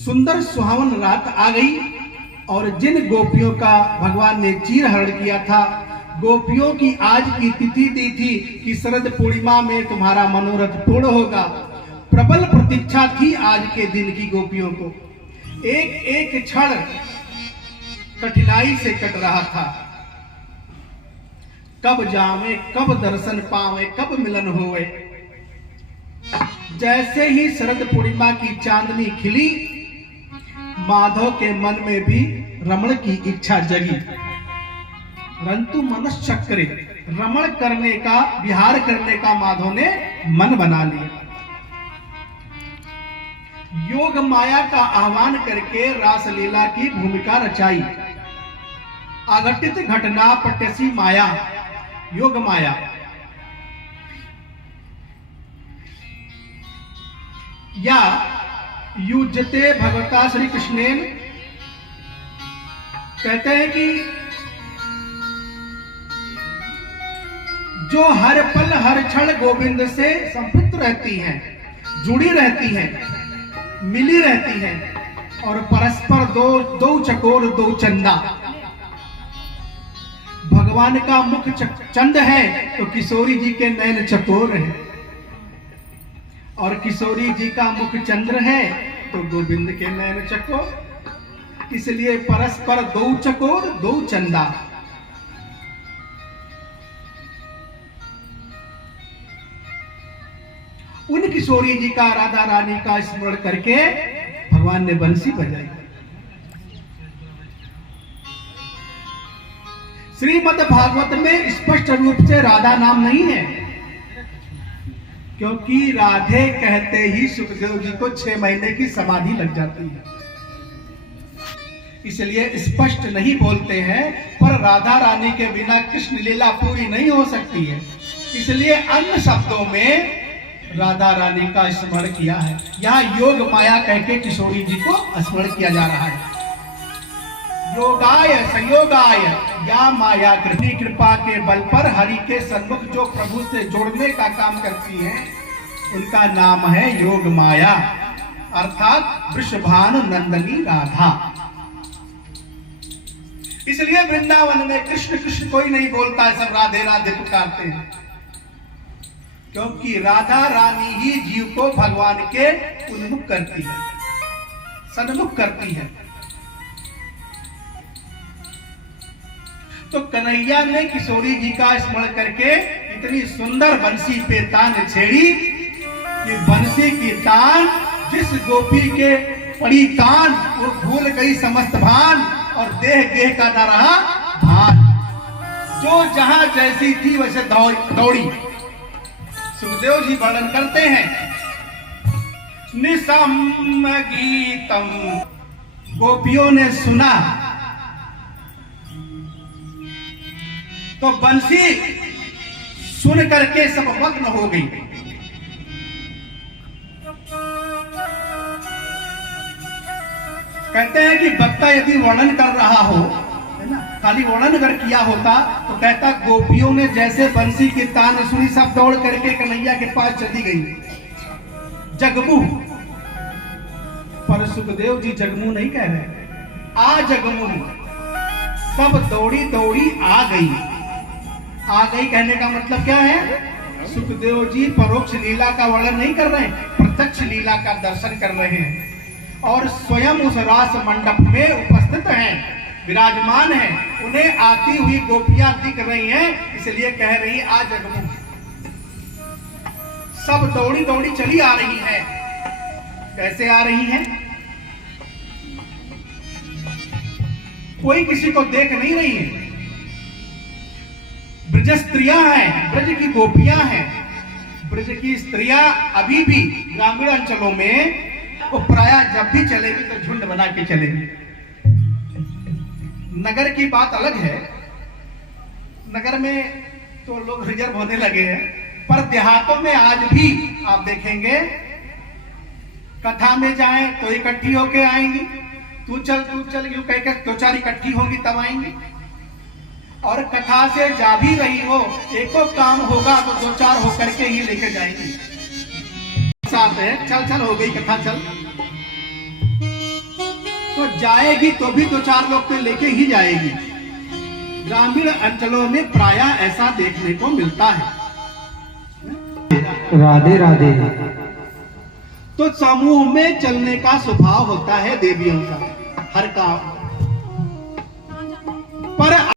सुंदर सुहावन रात आ गई और जिन गोपियों का भगवान ने चीर हरण किया था, गोपियों की आज की तिथि दी थी कि शरद पूर्णिमा में तुम्हारा मनोरथ पूर्ण होगा। प्रबल प्रतीक्षा थी आज के दिन की गोपियों को। एक एक क्षण कठिनाई से कट रहा था। कब जावे, कब दर्शन पावे, कब मिलन होवे। जैसे ही शरद पूर्णिमा की चांदनी खिली, माधव के मन में भी रमण की इच्छा जगी। परंतु मनश्चक्रे रमण करने का, विहार करने का माधव ने मन बना लिया। योग माया का आह्वान करके रासलीला की भूमिका रचाई। अघटित घटना पट्यसी माया, योग माया। या युज्यते भगवता श्री कृष्णेन, कहते हैं कि जो हर पल हर क्षण गोविंद से संपृक्त रहती हैं, जुड़ी रहती हैं, मिली रहती हैं और परस्पर दो चकोर दो चंदा। भगवान का मुख चंद है तो किशोरी जी के नैन चकोर है, और किशोरी जी का मुख चंद्र है तो गोविंद के नैन चकोर। इसलिए परस्पर दो चकोर दो चंदा। उन किशोरी जी का, राधा रानी का स्मरण करके भगवान ने बंसी बजाई। श्रीमद् भागवत में स्पष्ट रूप से राधा नाम नहीं है, क्योंकि राधे कहते ही सुखदेव जी को 6 महीने की समाधि लग जाती है, इसलिए स्पष्ट नहीं बोलते हैं। पर राधा रानी के बिना कृष्ण लीला पूरी नहीं हो सकती है, इसलिए अन्य शब्दों में राधा रानी का स्मरण किया है। यहाँ योग माया कह के किशोरी जी को स्मरण किया जा रहा है। योगाय संयोगाय या माया कृपा के बल पर हरि के सन्मुख जो प्रभु से जोड़ने का काम करती हैं, उनका नाम है योग माया, अर्थात वृषभानु नंदनी राधा। इसलिए वृंदावन में कृष्ण कृष्ण कोई नहीं बोलता है, सब राधे राधे पुकारते हैं, क्योंकि राधा रानी ही जीव को भगवान के उन्मुख करती है, सन्मुख करती है। तो कन्हैया ने किशोरी जी का स्मरण करके इतनी सुंदर बंसी पे तान छेड़ी कि बंसी की तान जिस गोपी के पड़ी तान, वो भूल गई समस्त भान और देह गेह का न रहा भान। जो जहां जैसी थी वैसे दौड़ी। सुखदेव जी वर्णन करते हैं, निसम गीतम, गोपियों ने सुना तो बंसी सुन करके सब मग्न हो गई। कहते हैं कि वक्ता यदि वर्णन कर रहा हो, है ना, खाली वर्णन अगर किया होता तो कहता गोपियों ने जैसे बंसी की तान सुनी, सब दौड़ करके कन्हैया के पास चली गई, जगमू। पर सुखदेव जी जगमू नहीं कह रहे, आ जगमू। सब दौड़ी दौड़ी आ गई। आ गई कहने का मतलब क्या है? सुखदेव जी परोक्ष लीला का वर्णन नहीं कर रहे हैं, प्रत्यक्ष लीला का दर्शन कर रहे हैं और स्वयं उस रास मंडप में उपस्थित हैं, विराजमान हैं। उन्हें आती हुई गोपियां दिख रही हैं, इसलिए कह रही आ जगमू। सब दौड़ी दौड़ी चली आ रही है। कैसे आ रही हैं? कोई किसी को देख नहीं रही है। ब्रज स्त्रियां हैं, ब्रज की गोपियां हैं। ब्रज की स्त्रियां अभी भी ग्रामीण अंचलों में वो प्राय जब भी चलेगी तो झुंड बना के चलेगी। नगर की बात अलग है, नगर में तो लोग रिजर्व होने लगे हैं, पर देहातों में आज भी आप देखेंगे कथा में जाएं तो इकट्ठी होके आएंगी। तू चल यूं कहकर दो चार इकट्ठी होगी तब आएंगी। और कथा से जा भी रही हो, एको काम होगा तो दो चार होकर के ही लेके जाएंगी। साथ है, चल हो गई कथा, चल। तो जाएगी तो भी 2-4 लोग तो लेके ही जाएगी। ग्रामीण अंचलों में प्रायः ऐसा देखने को मिलता है। राधे राधे। तो समूह में चलने का स्वभाव होता है देवियों का हर काम पर।